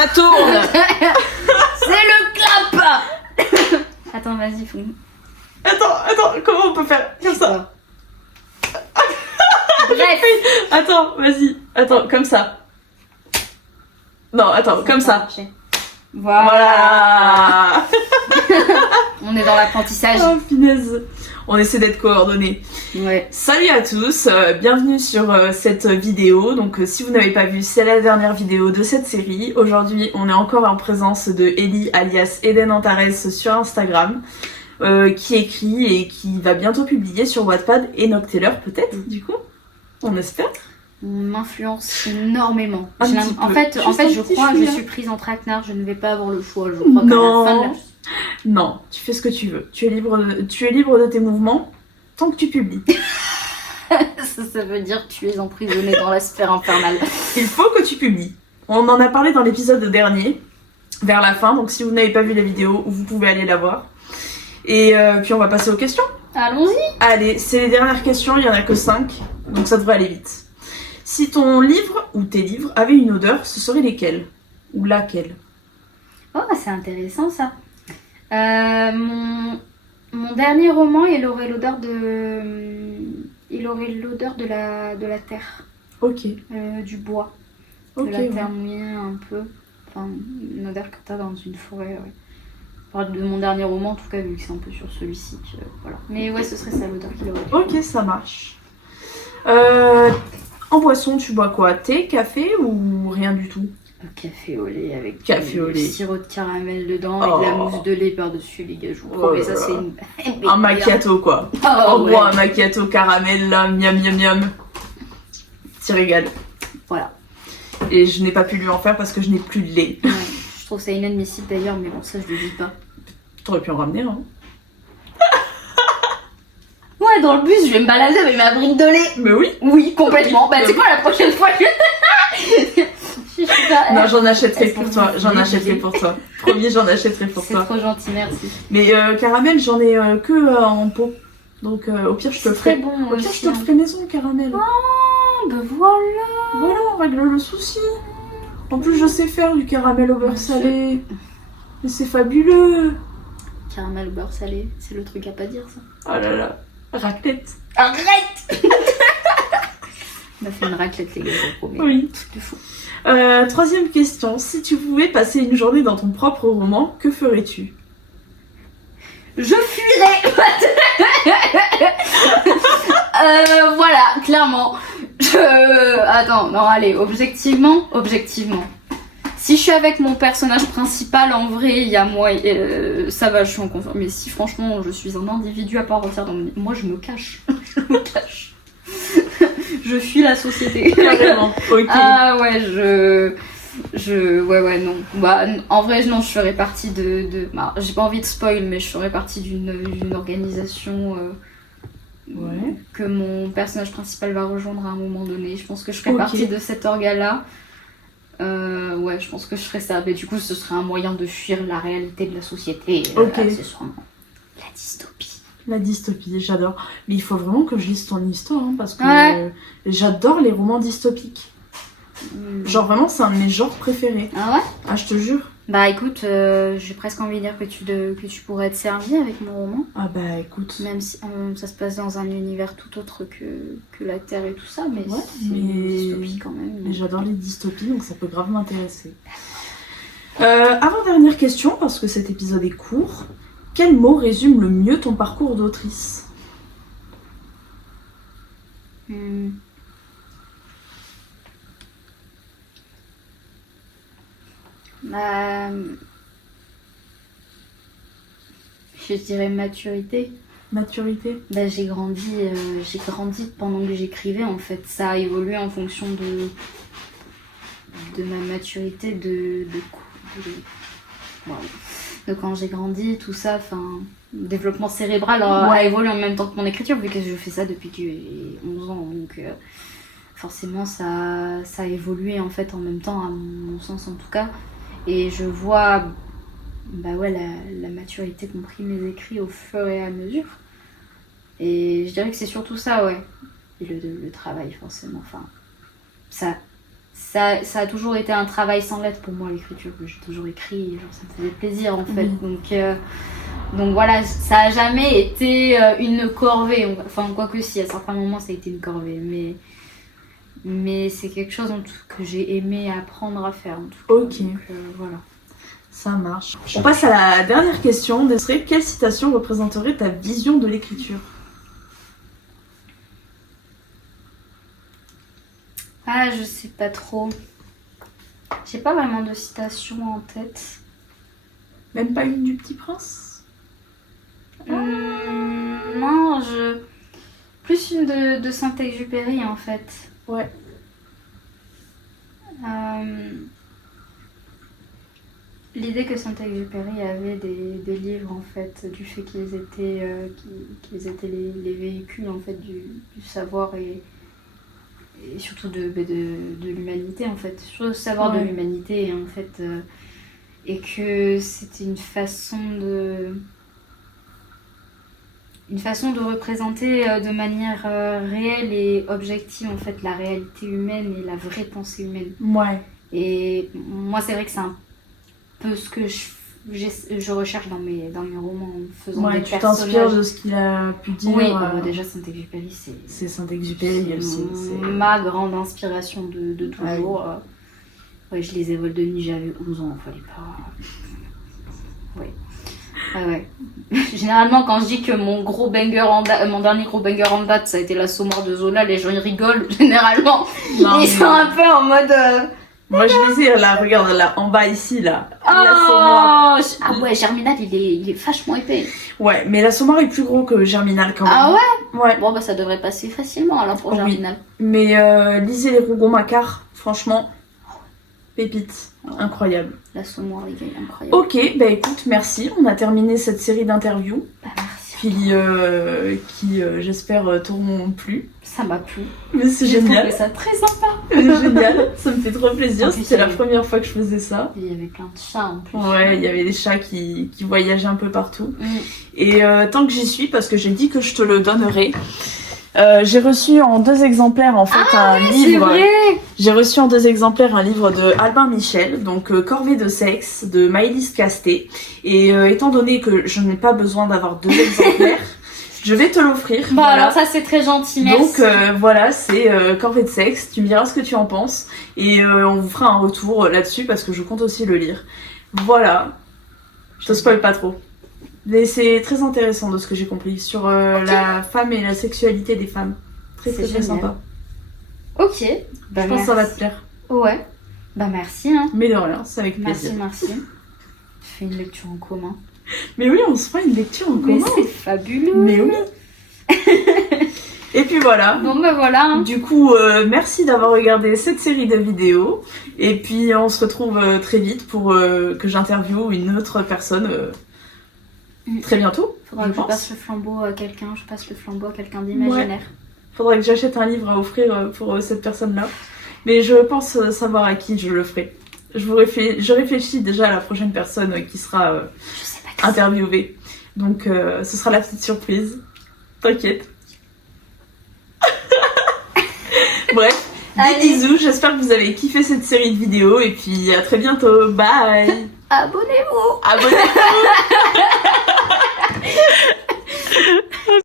Ça tourne. C'est le clap. Attends, vas-y, faut... Attends, comment on peut faire comme ça? Bref. Attends, vas-y. Attends, comme ça. Non, attends, comme ça. Voilà. On est dans l'apprentissage. Oh, punaise. On essaie d'être coordonnés. Ouais. Salut à tous, bienvenue sur cette vidéo. Donc si vous n'avez pas vu, c'est la dernière vidéo de cette série. Aujourd'hui, on est encore en présence de Ellie alias Eden Antares sur Instagram, qui écrit et qui va bientôt publier sur Wattpad et Nocteller peut-être, du coup. On espère. On m'influence énormément. Un J'ai petit en peu. fait, Juste un je petit crois que je chouïa. suis prise en traquenard. Je ne vais pas avoir le choix. Je crois qu'à Non. la fin de Non, tu fais ce que tu veux. Tu es libre de tes mouvements tant que tu publies. ça veut dire que tu es emprisonné dans la sphère infernale. Il faut que tu publies. On en a parlé dans l'épisode dernier, vers la fin, donc si vous n'avez pas vu la vidéo, vous pouvez aller la voir. Et puis on va passer aux questions. Allons-y. Allez, c'est les dernières questions, il y en a que 5, donc ça devrait aller vite. Si ton livre ou tes livres avaient une odeur, ce serait lesquels? Ou laquelle? Oh, c'est intéressant ça. Mon dernier roman, il aurait l'odeur de la terre, Ok, du bois, ok, de la ouais. terre mouillée un peu. Enfin, une odeur que t'as dans une forêt. Ouais. Je parle de mon dernier roman, en tout cas, vu que c'est un peu sur celui-ci. Voilà. Mais ouais, ce serait ça l'odeur qu'il aurait. Ok, ça marche. En boisson, tu bois quoi? Thé, café ou rien du tout? Un café au lait avec Café du au lait. sirop de caramel dedans Oh. et de la mousse de lait par-dessus, les gars. Je vous Oh promets, là ça là. c'est une... Un macchiato quoi. Oh, On ouais. boit un macchiato caramel là, miam miam miam. T'y régales. Voilà. Et je n'ai pas pu lui en faire parce que je n'ai plus de lait. Ouais. Je trouve ça inadmissible d'ailleurs, mais bon, ça je le dis pas. T'aurais pu en ramener, hein. Ouais, dans le bus, je vais me balader avec ma brique de lait. Mais oui. Oui, complètement. Bah, tu sais quoi, la prochaine fois, je suis pas... Non, j'en achèterai Est-ce pour que toi. vous J'en voulez achèterai m'aider pour toi. Promis, j'en achèterai pour C'est toi. trop gentil, merci. Mais caramel, j'en ai que en pot. Donc au pire, je te le C'est très ferai. bon Au pire, je aussi. te le ferai maison, caramel. Oh, bah voilà. Voilà, on règle le souci. En plus, je sais faire du caramel au beurre salé. Mais c'est fabuleux. Caramel au beurre salé, c'est le truc à pas dire, ça. Oh là là. Raclette. Arrête. On a fait une raclette, les gars, je vous promets. Oui. Truc de fou. Troisième question. Si tu pouvais passer une journée dans ton propre roman, que ferais-tu? Je fuirais. Voilà, clairement. Attends, non, allez, objectivement. Si je suis avec mon personnage principal, en vrai, il y a moi, ça va, je suis en confiance. Mais si franchement, je suis un individu à part entière, moi je me cache. Je me cache. Je fuis la société. Carrément. Ok. Ah ouais, ouais, non. Bah, en vrai, non, je ferais partie bah, j'ai pas envie de spoil, mais je ferais partie d'une organisation Ouais. que mon personnage principal va rejoindre à un moment donné. Je pense que je ferais Ok. partie de cet orga-là. Ouais, je pense que je ferais ça. Mais du coup, ce serait un moyen de fuir la réalité de la société. Ok. Accessoirement. La dystopie. La dystopie, j'adore. Mais il faut vraiment que je lise ton histoire, hein, parce que Ouais. j'adore les romans dystopiques. Hmm. Genre vraiment, c'est un de mes genres préférés. Ah ouais? Ah, je te jure. Bah écoute, j'ai presque envie de dire que tu pourrais être servi avec mon roman. Ah bah écoute. Même si ça se passe dans un univers tout autre que la Terre et tout ça, mais Ouais, c'est une mais- dystopie quand même. Mais j'adore les dystopies, donc ça peut grave m'intéresser. Avant-dernière question, parce que cet épisode est court. Quel mot résume le mieux ton parcours d'autrice? Hmm. Bah, je dirais maturité. Maturité? Bah, j'ai grandi pendant que j'écrivais en fait. Ça a évolué en fonction de ma maturité voilà. De quand j'ai grandi, tout ça, enfin, le développement cérébral a évolué en même temps que mon écriture, vu que je fais ça depuis que j'ai 11 ans. Donc forcément, ça a évolué en fait en même temps, à mon sens en tout cas. Et je vois bah ouais, la maturité qu'ont pris mes écrits au fur et à mesure. Et je dirais que c'est surtout ça, ouais. Et le travail, forcément. Enfin, ça a toujours été un travail sans lettres pour moi, l'écriture. J'ai toujours écrit, genre, ça me faisait plaisir en fait. Donc voilà, ça a jamais été une corvée. Enfin, quoique si, à certains moments, ça a été une corvée. Mais c'est quelque chose en tout, que j'ai aimé apprendre à faire. En tout cas. Ok. Donc, voilà. Ça marche. On passe à la dernière question. Desiree, quelle citation représenterait ta vision de l'écriture? Ah, je sais pas trop. J'ai pas vraiment de citation en tête. Même pas une du Petit Prince? Non, plus une de Saint-Exupéry en fait. Ouais. L'idée que Saint-Exupéry avait des livres en fait, du fait qu'ils étaient les véhicules en fait du savoir et surtout de l'humanité en fait, surtout le savoir de l'humanité en fait, et que c'était une façon de représenter de manière réelle et objective en fait la réalité humaine et la vraie pensée humaine. Ouais. Et moi c'est vrai que c'est un peu ce que je recherche dans mes romans en faisant des tu personnages. t'inspires de ce qu'il a pu dire. Oui, déjà Saint-Exupéry c'est Saint-Exupéry aussi. C'est ma grande inspiration de toujours. Ouais, je lisais Vol de nuit, j'avais 11 ans, fallait pas. Ouais. Ouais. Généralement, quand je dis que mon dernier gros banger en date, ça a été l'Assommoir de Zola, les gens ils rigolent. Généralement, ils sont un peu en mode. Moi je lisais là, regarde là, en bas ici là. Ah ouais, Germinal il est vachement épais. Ouais, mais l'Assommoir est plus gros que Germinal quand même. Ah ouais? Ouais. Bon bah ça devrait passer facilement alors pour Germinal. Mais lisez les Rougon-Macquart, franchement, pépite, incroyable. L'Assommoir les gars, incroyable. Ok, bah écoute, merci, on a terminé cette série d'interviews. Bah merci. Qui j'espère t'auront plu. Ça m'a plu. Mais c'est génial. J'ai trouvé ça très sympa. C'est génial, ça me fait trop plaisir. C'était la première fois que je faisais ça. Il y avait plein de chats en plus. Ouais, il y avait des chats qui voyageaient un peu partout. Et tant que j'y suis, parce que j'ai dit que je te le donnerais, j'ai reçu en 2 exemplaires en fait un livre. C'est vrai. J'ai reçu en 2 exemplaires un livre de Albin Michel, donc Corvée de sexe de Maëlys Castet. Et étant donné que je n'ai pas besoin d'avoir 2 exemplaires, je vais te l'offrir. Bon voilà. Alors ça c'est très gentil, merci. Donc voilà, c'est Corvée de sexe. Tu me diras ce que tu en penses et on vous fera un retour là-dessus parce que je compte aussi le lire. Voilà. Je te spoil pas trop. Mais c'est très intéressant de ce que j'ai compris sur la femme et la sexualité des femmes. Très sympa. Ok. Bah, je pense que ça va te plaire. Ouais. Bah merci. Hein. Mais de rien, c'est avec plaisir. Merci. Je fais une lecture en commun. Mais oui, on se fera une lecture en commun. Mais c'est fabuleux. Mais oui. Et puis voilà. Bon bah voilà. Hein. Du coup, merci d'avoir regardé cette série de vidéos. Et puis on se retrouve très vite pour que j'interviewe une autre personne très bientôt. Faudra que je passe le flambeau à quelqu'un. Je passe le flambeau à quelqu'un d'imaginaire. Ouais. Faudrait que j'achète un livre à offrir pour cette personne-là. Mais je pense savoir à qui je le ferai. Je réfléchis déjà à la prochaine personne qui sera interviewée. Donc ce sera la petite surprise. T'inquiète. Bref, des bisous. J'espère que vous avez kiffé cette série de vidéos. Et puis à très bientôt. Bye. Abonnez-vous. Abonnez-vous.